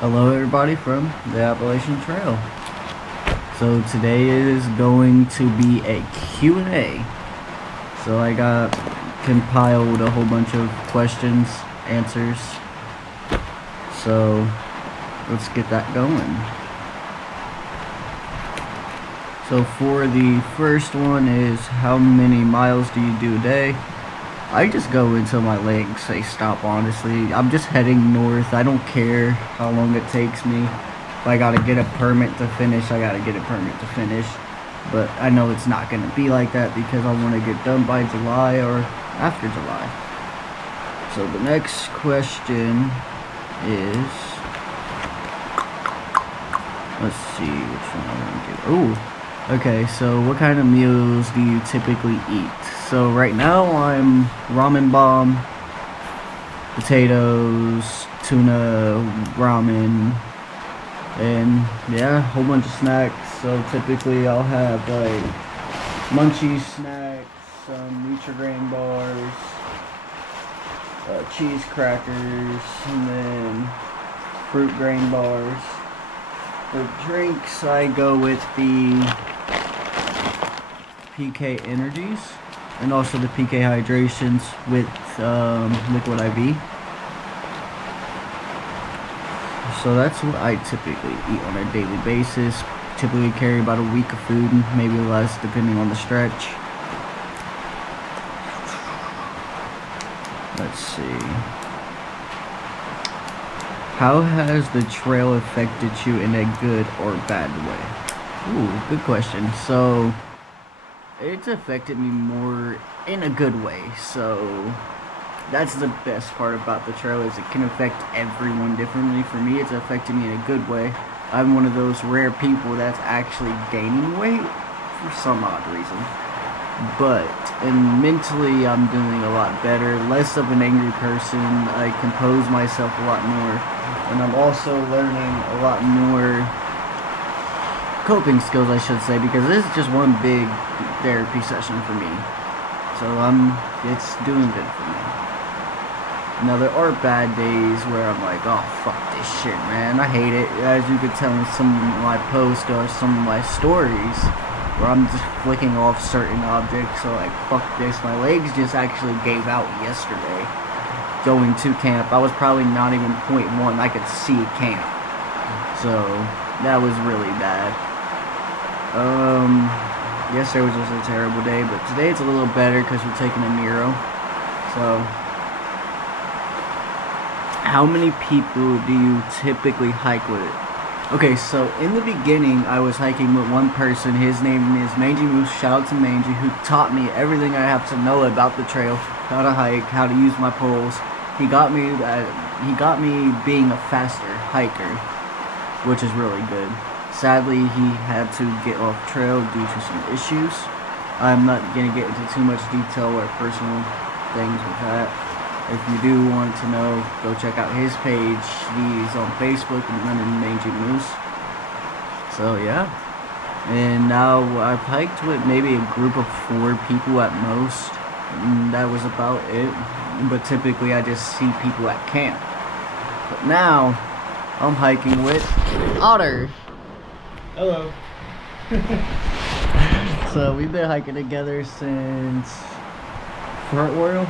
Hello everybody from the Appalachian Trail. So today is going to be a Q&A. So I got compiled a whole bunch of questions, answers. So let's get that going. So for the first one is, how many miles do you do a day? I just go until my legs say stop, honestly. I'm just heading north. I don't care how long it takes me. If I gotta get a permit to finish, I gotta get a permit to finish. But I know it's not gonna be like that because I want to get done by July or after July. So the next question is, let's see which one I want to do. Ooh. Okay, so what kind of meals do you typically eat? So right now I'm ramen bomb, potatoes, tuna, ramen, and yeah, a whole bunch of snacks. So typically I'll have like munchie snacks, some Nutrigrain bars, cheese crackers, and then fruit grain bars. For drinks, I go with the PK Energies and also the PK Hydrations with liquid IV. So that's what I typically eat on a daily basis. Typically carry about a week of food, maybe less depending on the stretch. Let's see. How has the trail affected you in a good or bad way? Ooh, good question. So it's affected me more in a good way. So that's the best part about the trail, is it can affect everyone differently. For me, it's affected me in a good way. I'm one of those rare people that's actually gaining weight for some odd reason. But mentally, I'm doing a lot better. Less of an angry person. I compose myself a lot more. And I'm also learning a lot more coping skills, I should say, because this is just one big therapy session for me. So it's doing good for me. Now there are bad days where I'm like, oh fuck this shit, man, I hate it. As you could tell in some of my posts or some of my stories, where I'm just flicking off certain objects. So like, fuck this, my legs just actually gave out yesterday. Going to camp, I was probably not even 0.1. I could see camp, so that was really bad. Yesterday was just a terrible day, but today it's a little better because we're taking a Nero. So, how many people do you typically hike with? Okay, so in the beginning, I was hiking with one person. His name is Mangy Moose. Shout out to Mangy, who taught me everything I have to know about the trail, how to hike, how to use my poles. He got me being a faster hiker, which is really good. Sadly, he had to get off trail due to some issues. I'm not going to get into too much detail or personal things with that. If you do want to know, go check out his page. He's on Facebook under Mangy Moose. So yeah. And now I've hiked with maybe a group of 4 people at most. And that was about it. But typically I just see people at camp. But now I'm hiking with Otter. Hello. So we've been hiking together since Front Royal.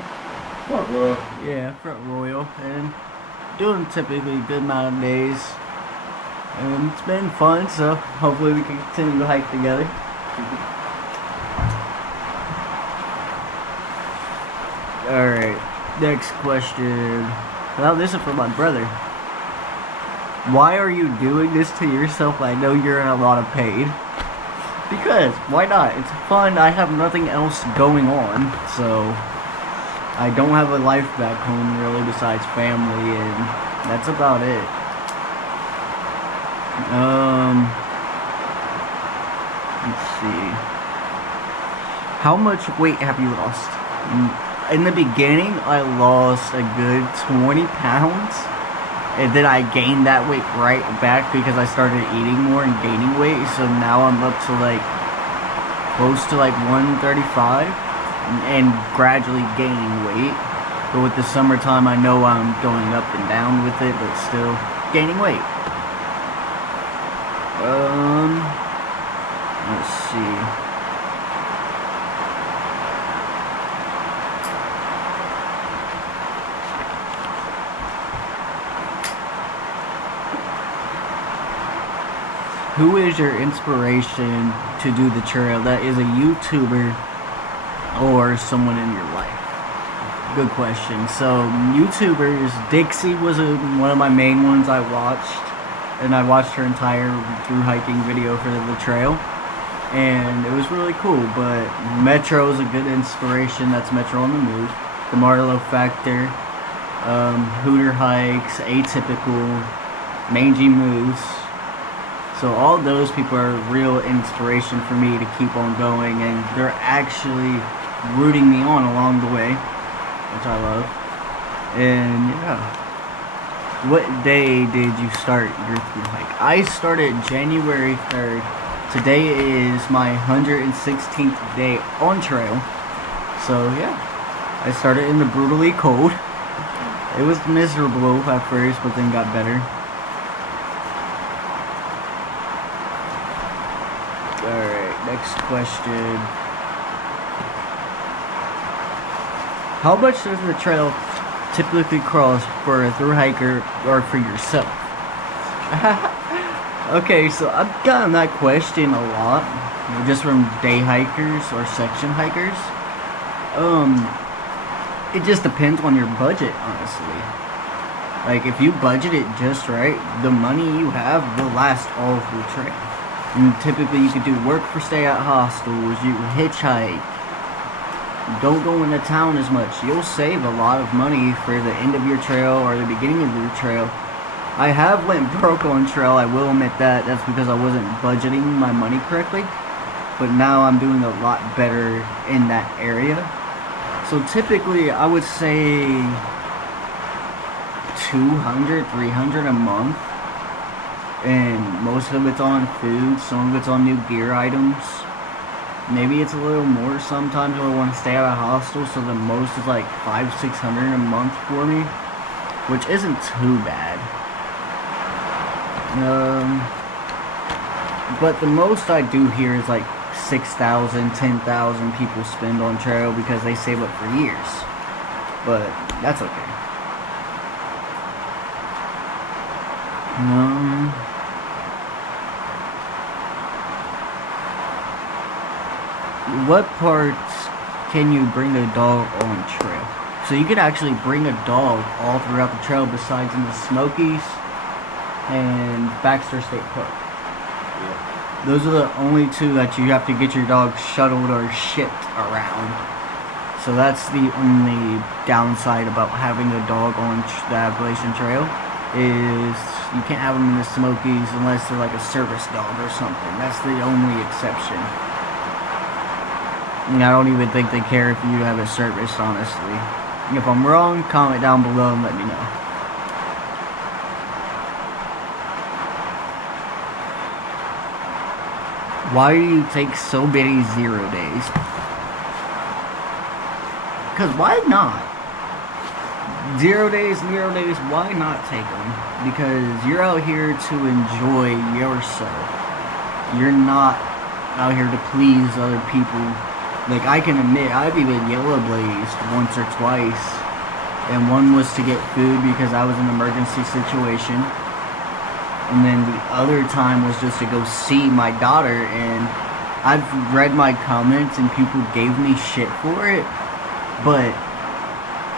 Front Royal. Yeah, Front Royal, and doing typically a good amount of days. And it's been fun, so hopefully we can continue to hike together. Alright, next question. Well, this is for my brother. Why are you doing this to yourself? I know you're in a lot of pain. Because, why not? It's fun. I have nothing else going on, so I don't have a life back home really besides family, and that's about it. Let's see. How much weight have you lost? In the beginning, I lost a good 20 pounds. And then I gained that weight right back because I started eating more and gaining weight. So now I'm up to like close to like 135 and gradually gaining weight. But with the summertime, I know I'm going up and down with it, but still gaining weight. Let's see. Who is your inspiration to do the trail? That is a YouTuber or someone in your life? Good question. So YouTubers, Dixie was one of my main ones I watched, and I watched her entire through hiking video for the trail, and it was really cool. But Metro is a good inspiration. That's Metro on the Move. The Marlowe Factor, Hooter Hikes, Atypical, Mangy Moose. So all those people are real inspiration for me to keep on going, and they're actually rooting me on along the way, which I love. And yeah, what day did you start your through hike? I started January 3rd. Today is my 116th day on trail. So yeah, I started in the brutally cold. It was miserable at first, but then got better. Alright, next question. How much does the trail typically cost for a through hiker or for yourself? Okay, so I've gotten that question a lot, just from day hikers or section hikers. It just depends on your budget, honestly. Like, if you budget it just right, the money you have will last all through the trail. And typically you could do work for stay at hostels, you hitchhike, don't go into town as much. You'll save a lot of money for the end of your trail or the beginning of your trail. I have went broke on trail, I will admit that. That's because I wasn't budgeting my money correctly. But now I'm doing a lot better in that area. So typically I would say 200, 300 a month. And most of it's on food, some of it's on new gear items. Maybe it's a little more sometimes if I want to stay at a hostel, so the most is like 500-600 a month for me, which isn't too bad. But the most I do here is like 6,000, 10,000 people spend on trail because they save up for years. But that's okay. What parts can you bring a dog on trail? So you could actually bring a dog all throughout the trail besides in the Smokies and Baxter State Park. Yeah. Those are the only two that you have to get your dog shuttled or shipped around. So that's the only downside about having a dog on the Appalachian Trail, is you can't have them in the Smokies unless they're like a service dog or something. That's the only exception. And I don't even think they care if you have a service, honestly. If I'm wrong, comment down below and let me know. Why do you take so many 0 days? Because why not? 0 days, why not take them? Because you're out here to enjoy yourself. You're not out here to please other people. Like, I can admit, I've even yellow blazed once or twice. And one was to get food because I was in an emergency situation. And then the other time was just to go see my daughter. And I've read my comments and people gave me shit for it. But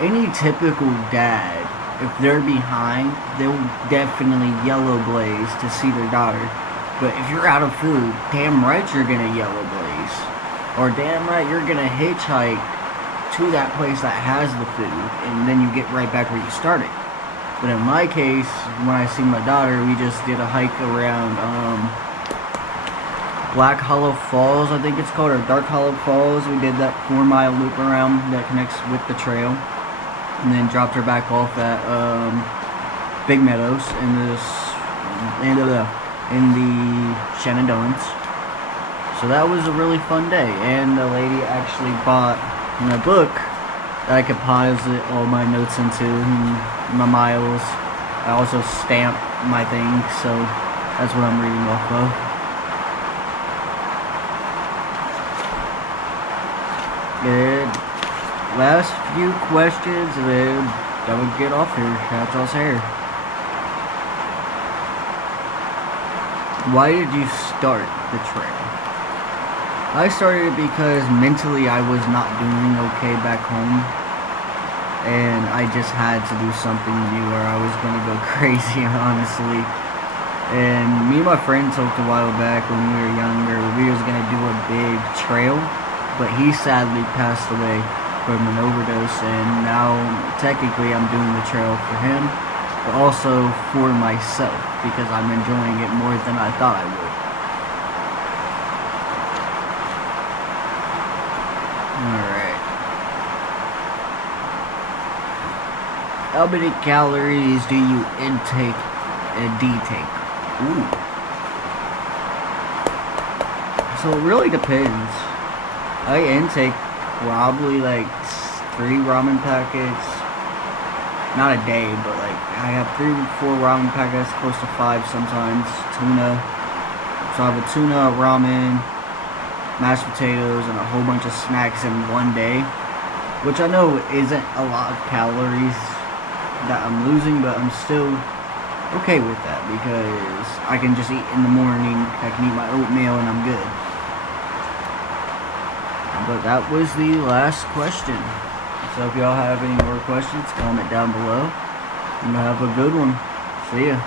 any typical dad, if they're behind, they'll definitely yellow blaze to see their daughter. But if you're out of food, damn right you're gonna yellow blaze. Or damn right you're gonna hitchhike to that place that has the food, and then you get right back where you started. But in my case, when I see my daughter, we just did a hike around Black Hollow Falls, I think it's called, or Dark Hollow Falls. We did that 4-mile loop around that connects with the trail, and then dropped her back off at Big Meadows in the Shenandoahs. So that was a really fun day, and the lady actually bought a book that I could deposit all my notes into, and my miles. I also stamped my thing, so That's what I'm reading off of. And last few questions, and then I would get off here. That's all here. Why did you start the trail? I started it because mentally I was not doing okay back home, and I just had to do something new or I was gonna go crazy, honestly. And me and my friend talked a while back when we were younger. We was gonna do a big trail, but he sadly passed away from an overdose, and now technically I'm doing the trail for him, but also for myself because I'm enjoying it more than I thought I would. Alright. How many calories do you intake and detake? Ooh. So it really depends. I intake probably like 3 ramen packets. Not a day, but like I have 3 or 4 ramen packets, close to 5 sometimes. Tuna. So I have a tuna, ramen, mashed potatoes, and a whole bunch of snacks in one day. Which I know isn't a lot of calories that I'm losing, but I'm still okay with that because I can just eat in the morning, I can eat my oatmeal, and I'm good. But that was the last question. So if y'all have any more questions, comment down below. And have a good one. See ya.